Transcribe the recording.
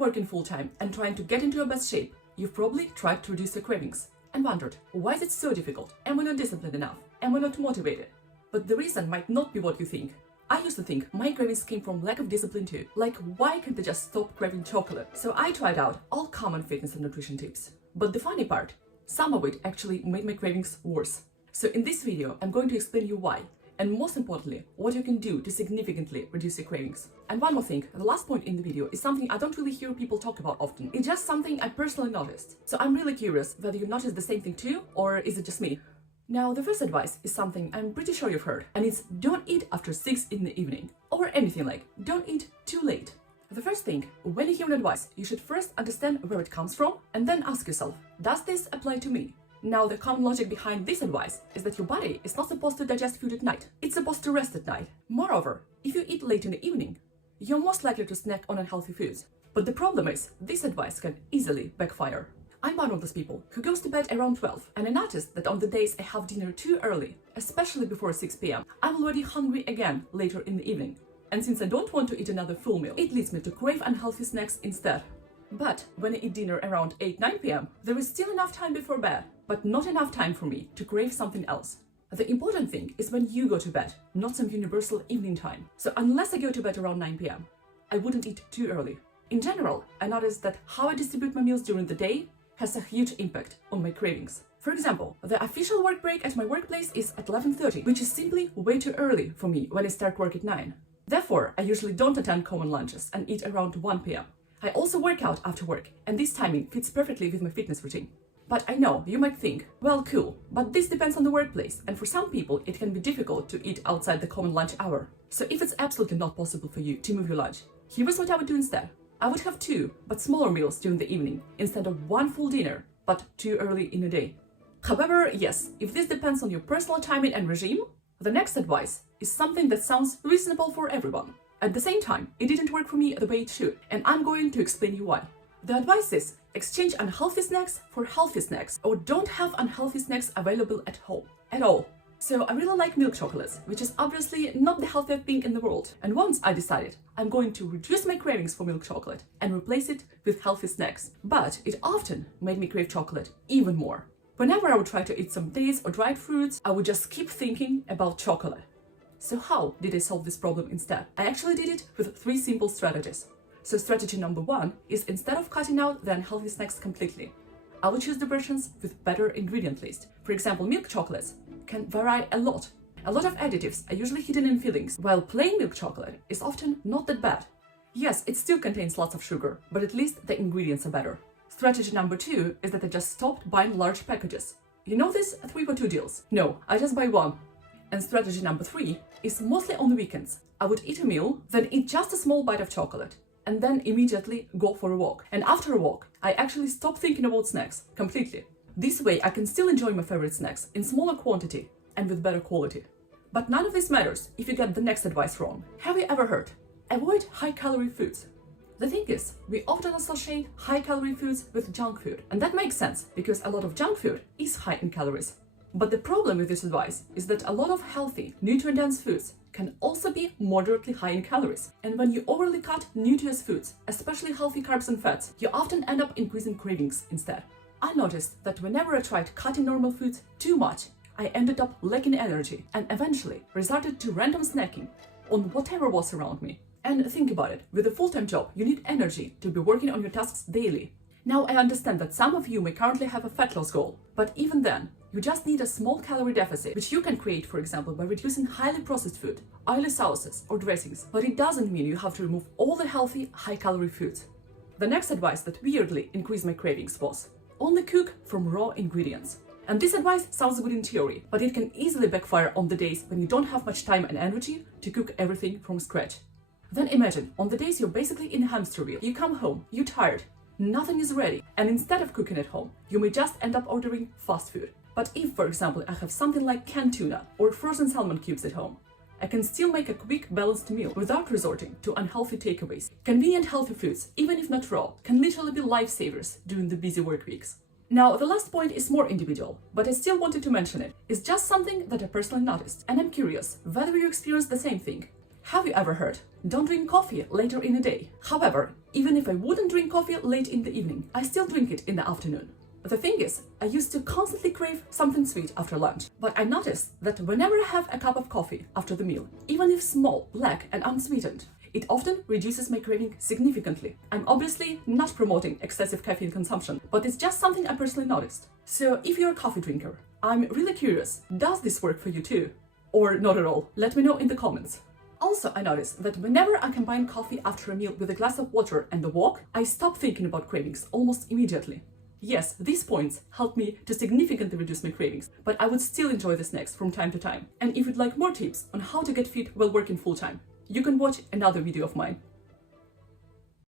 working full-time and trying to get into your best shape, you've probably tried to reduce your cravings and wondered, why is it so difficult? Am I not disciplined enough? Am I not motivated? But the reason might not be what you think. I used to think my cravings came from lack of discipline too. Like, why can't I just stop craving chocolate? So I tried out all common fitness and nutrition tips. But the funny part, some of it actually made my cravings worse. So in this video, I'm going to explain you why, and most importantly, what you can do to significantly reduce your cravings. And one more thing, the last point in the video is something I don't really hear people talk about often. It's just something I personally noticed. So I'm really curious whether you noticed the same thing too, or is it just me? Now, the first advice is something I'm pretty sure you've heard, and it's don't eat after 6 in the evening. Or anything like, don't eat too late. The first thing, when you hear an advice, you should first understand where it comes from, and then ask yourself, does this apply to me? Now, the common logic behind this advice is that your body is not supposed to digest food at night. It's supposed to rest at night. Moreover, if you eat late in the evening, you're most likely to snack on unhealthy foods. But the problem is, this advice can easily backfire. I'm one of those people who goes to bed around 12, and I noticed that on the days I have dinner too early, especially before 6 p.m, I'm already hungry again later in the evening. And since I don't want to eat another full meal, it leads me to crave unhealthy snacks instead. But when I eat dinner around 8-9 p.m, there is still enough time before bed, but not enough time for me to crave something else. The important thing is when you go to bed, not some universal evening time. So unless I go to bed around 9 p.m, I wouldn't eat too early. In general, I noticed that how I distribute my meals during the day has a huge impact on my cravings. For example, the official work break at my workplace is at 11:30, which is simply way too early for me when I start work at 9. Therefore, I usually don't attend common lunches and eat around 1 p.m. I also work out after work, and this timing fits perfectly with my fitness routine. But I know you might think, well, cool, but this depends on the workplace, and for some people it can be difficult to eat outside the common lunch hour. So if it's absolutely not possible for you to move your lunch, here's what I would do instead. I would have 2, but smaller meals during the evening, instead of 1 full dinner, but too early in the day. However, yes, if this depends on your personal timing and regime, the next advice is something that sounds reasonable for everyone. At the same time, it didn't work for me the way it should, and I'm going to explain you why. The advice is, exchange unhealthy snacks for healthy snacks, or don't have unhealthy snacks available at home at all. So I really like milk chocolates, which is obviously not the healthiest thing in the world. And once I decided I'm going to reduce my cravings for milk chocolate and replace it with healthy snacks. But it often made me crave chocolate even more. Whenever I would try to eat some dates or dried fruits, I would just keep thinking about chocolate. So how did I solve this problem instead? I actually did it with 3 simple strategies. So strategy number 1 is, instead of cutting out the unhealthy snacks completely, I would choose the versions with better ingredient list. For example, milk chocolates can vary a lot. A lot of additives are usually hidden in fillings, while plain milk chocolate is often not that bad. Yes, it still contains lots of sugar, but at least the ingredients are better. Strategy number 2 is that I just stopped buying large packages. You know this 3 for 2 deals? No, I just buy 1. And strategy number 3 is mostly on the weekends. I would eat a meal, then eat just a small bite of chocolate, and then immediately go for a walk. And after a walk, I actually stop thinking about snacks completely. This way, I can still enjoy my favorite snacks in smaller quantity and with better quality. But none of this matters if you get the next advice wrong. Have you ever heard? Avoid high-calorie foods. The thing is, we often associate high-calorie foods with junk food. And that makes sense, because a lot of junk food is high in calories. But the problem with this advice is that a lot of healthy, nutrient-dense foods can also be moderately high in calories. And when you overly cut nutritious foods, especially healthy carbs and fats, you often end up increasing cravings instead. I noticed that whenever I tried cutting normal foods too much, I ended up lacking energy and eventually resorted to random snacking on whatever was around me. And think about it, with a full-time job, you need energy to be working on your tasks daily. Now, I understand that some of you may currently have a fat loss goal, but even then, you just need a small calorie deficit, which you can create, for example, by reducing highly processed food, oily sauces, or dressings. But it doesn't mean you have to remove all the healthy, high-calorie foods. The next advice that weirdly increased my cravings was, only cook from raw ingredients. And this advice sounds good in theory, but it can easily backfire on the days when you don't have much time and energy to cook everything from scratch. Then imagine, on the days you're basically in a hamster wheel, you come home, you're tired, nothing is ready, and instead of cooking at home, you may just end up ordering fast food. But if, for example, I have something like canned tuna or frozen salmon cubes at home, I can still make a quick, balanced meal without resorting to unhealthy takeaways. Convenient, healthy foods, even if not raw, can literally be lifesavers during the busy work weeks. Now, the last point is more individual, but I still wanted to mention it. It's just something that I personally noticed, and I'm curious whether you experience the same thing. Have you ever heard, don't drink coffee later in the day? However, Even if I wouldn't drink coffee late in the evening, I still drink it in the afternoon. But the thing is, I used to constantly crave something sweet after lunch. But I noticed that whenever I have a cup of coffee after the meal, even if small, black and unsweetened, it often reduces my craving significantly. I'm obviously not promoting excessive caffeine consumption, but it's just something I personally noticed. So if you're a coffee drinker, I'm really curious, does this work for you too? Or not at all? Let me know in the comments. Also, I noticed that whenever I combine coffee after a meal with a glass of water and a walk, I stop thinking about cravings almost immediately. Yes, these points helped me to significantly reduce my cravings, but I would still enjoy the snacks from time to time. And if you'd like more tips on how to get fit while working full-time, you can watch another video of mine.